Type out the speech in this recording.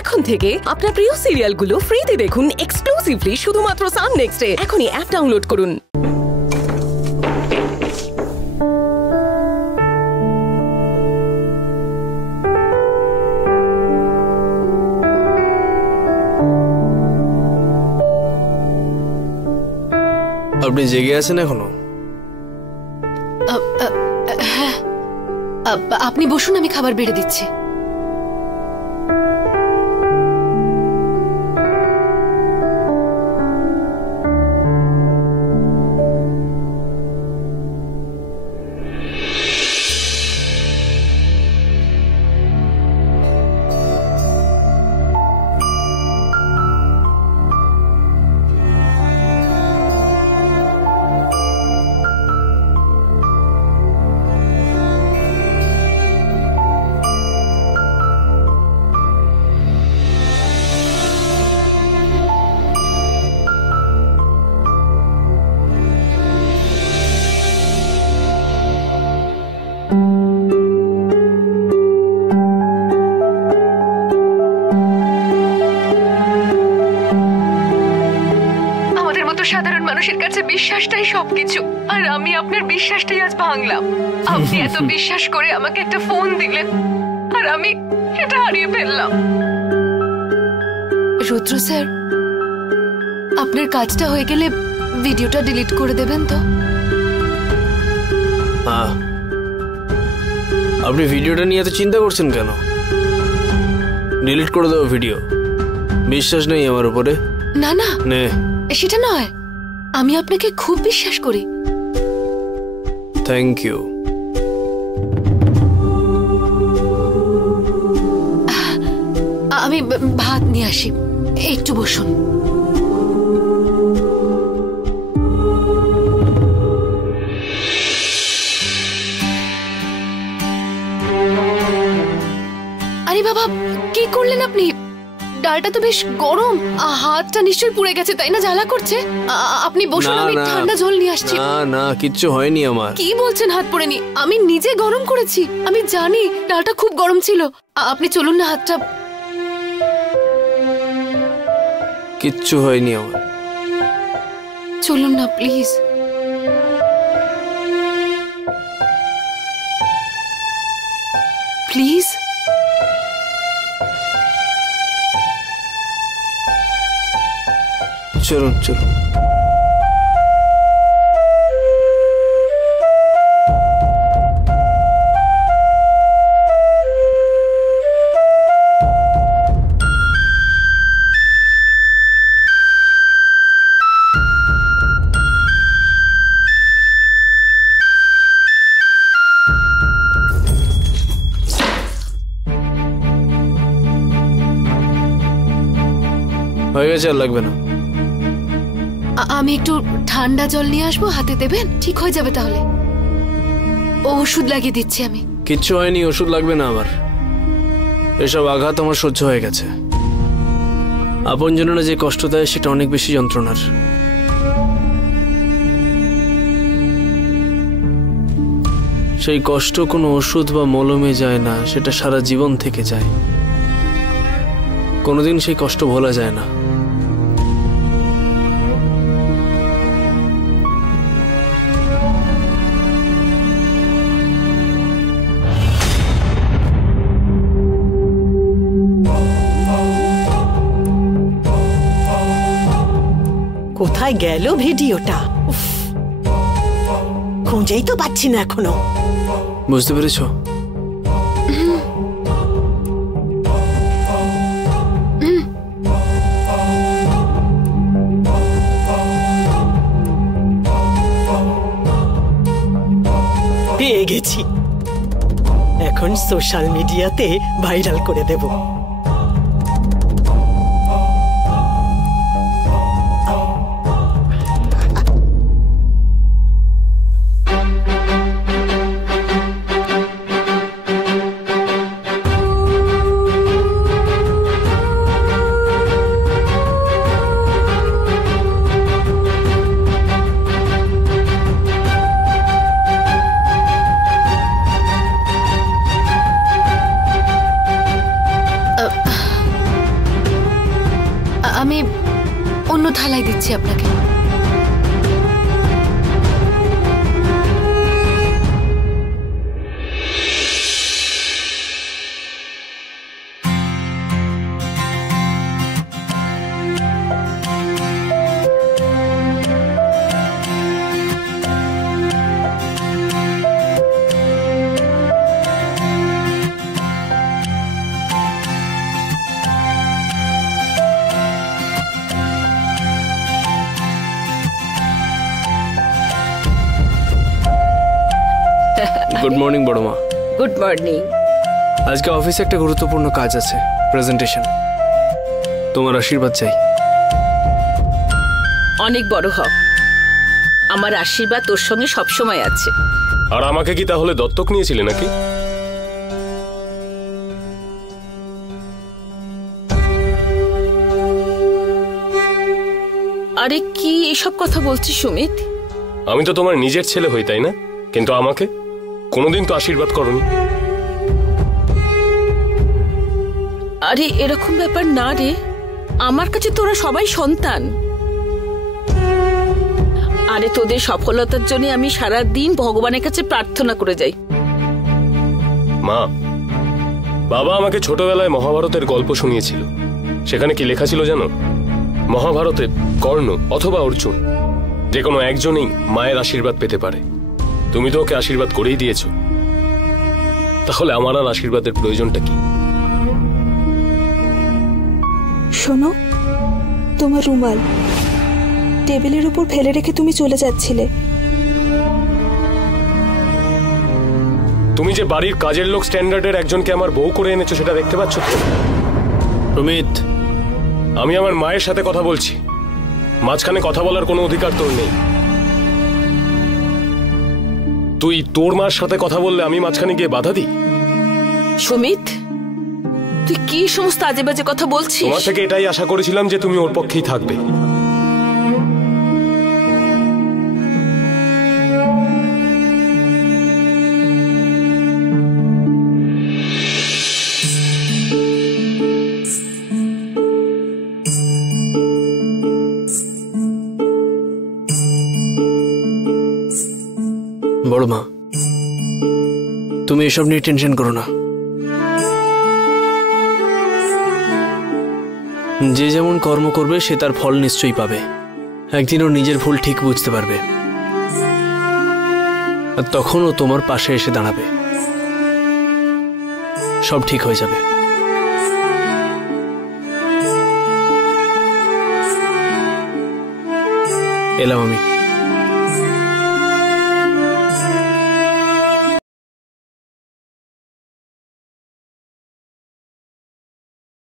এখন থেকে আপনার প্রিয় সিরিয়ালগুলো ফ্রিতে দেখুন এক্সক্লুসিভলি শুধুমাত্র সান নেক্সটে। এখনই অ্যাপ ডাউনলোড করুন। আপনি জেগে আছেন এখনো? হ্যাঁ, আপনি বসুন, আমি খাবার বেড়ে দিচ্ছি। সাধারণ মানুষের কাছে বিশ্বাসটাই সবকিছু, আর আমি আপনার বিশ্বাসটাই আজ ভাঙলাম। আপনি এত বিশ্বাস করে আমাকে একটা ফোন দিলেন, আর আমি এটা হারিয়ে ফেললাম। রুদ্র স্যার, আপনার কাজটা হয়ে গেলে ভিডিওটা ডিলিট করে দেবেন তো? আপনি ভিডিওটা নিয়ে এত চিন্তা করছেন কেন? ডিলিট করে দেবো ভিডিও। বিশ্বাস নেই আমার উপরে? না না, সেটা নয়, আমি আপনাকে খুব বিশ্বাস করি। Thank you. আমি ভাত নিয়ে আসি, একটু বসুন। আরে বাবা, কি করলেন আপনি? ডালটা তো বেশ গরম, হাতটা নিশ্চয়ই পুড়ে গেছে, তাই না? জ্বালা করছে। আপনি বসুন, আমি ঠান্ডা জল নিয়ে আসছি। না না, কিচ্ছু হয়নি আমার। কি বলছেন হাত পোড়েনি? আমি নিজে গরম করেছি, আমি জানি ডালটা খুব গরম ছিল। আপনি চলুন না, হাতটা। কিচ্ছু হয়নি আমার। চলুন না প্লিজ। প্লিজ। চলুন চলুন। হয়ে গেছে, আর লাগবে না। আমি একটু ঠান্ডা জল নিয়ে আসবো, হাতে দেবেন? ঠিক হয়ে যাবে তাহলে। ওষুধ লাগিয়ে দিচ্ছি আমি। কিচ্ছু হয়নি, ওষুধ লাগবে না আমার। এসব আঘাত আমার সহ্য হয়ে গেছে। আপনজনেরা যে কষ্ট দেয় সেটা অনেক বেশি যন্ত্রণার। সেই কষ্ট কোনো ওষুধ বা মলমে যায় না, সেটা সারা জীবন থেকে যায়। কোনোদিন সেই কষ্ট ভোলা যায় না। কোথায় গেল ভিডিওটা? খুঁজেই তো পাচ্ছি না এখনো। বুঝতে পেরেছো? পেয়ে গেছি, এখন সোশ্যাল মিডিয়াতে ভাইরাল করে দেব। আমি অন্য থালায় দিচ্ছি আপনাকে। গুড মর্নিং বড় মা। Good morning. আজকে অফিসে একটা গুরুত্বপূর্ণ কাজ আছে, প্রেজেন্টেশন। তোমার আশীর্বাদ চাই। অনেক বড় হও, আমার আশীর্বাদ তোর সঙ্গে সবসময় আছে। আর আমাকে কি তাহলে দত্তক নিয়েছিলে নাকি? আরে কি এসব কথা বলছিস সুমিত? আমি তো তোমার নিজের ছেলে হই, তাই না? কিন্তু আমাকে কোনোদিন তো আশীর্বাদ করনি। আরে এরকম ব্যাপার না রে, আমার কাছে তোরা সবাই সন্তান। আরে তোদের সফলতার জন্য আমি সারা দিন ভগবানের কাছে প্রার্থনা করে যাই। মা, বাবা আমাকে ছোটবেলায় মহাভারতের গল্প শুনিয়েছিল। সেখানে কি লেখা ছিল জানো? মহাভারতে কর্ণ অথবা অর্জুন যে কোনো একজনই মায়ের আশীর্বাদ পেতে পারে। তুমি তো ওকে আশীর্বাদ করেই দিয়েছ, তাহলে আমার আর আশীর্বাদের প্রয়োজনটা কি? শোনো, তোমার রুমাল টেবিলের উপর ফেলে রেখে তুমি চলে যাচ্ছিলে। তুমি যে বাড়ির কাজের লোক স্ট্যান্ডার্ডের একজনকে আমার বউ করে এনেছো, সেটা দেখতে পাচ্ছ তো? সুমিত, আমি আমার মায়ের সাথে কথা বলছি, মাঝখানে কথা বলার কোনো অধিকার তোর নেই। তুই তোর মার সাথে কথা বললে আমি মাঝখানে গিয়ে বাধা দিই? সুমিত, তুই কি সমস্ত আজে বাজে কথা বলছিস? তোমার থেকে এটাই আশা করেছিলাম যে তুমি ওর পক্ষেই থাকবে। বড় মা, তুমি এসব নিয়ে টেনশন করো না। যে যেমন কর্ম করবে সে তার ফল নিশ্চয়ই পাবে। একদিন ও নিজের ভুল ঠিক বুঝতে পারবে, আর তখন ও তোমার পাশে এসে দাঁড়াবে। সব ঠিক হয়ে যাবে। এলাম আমি।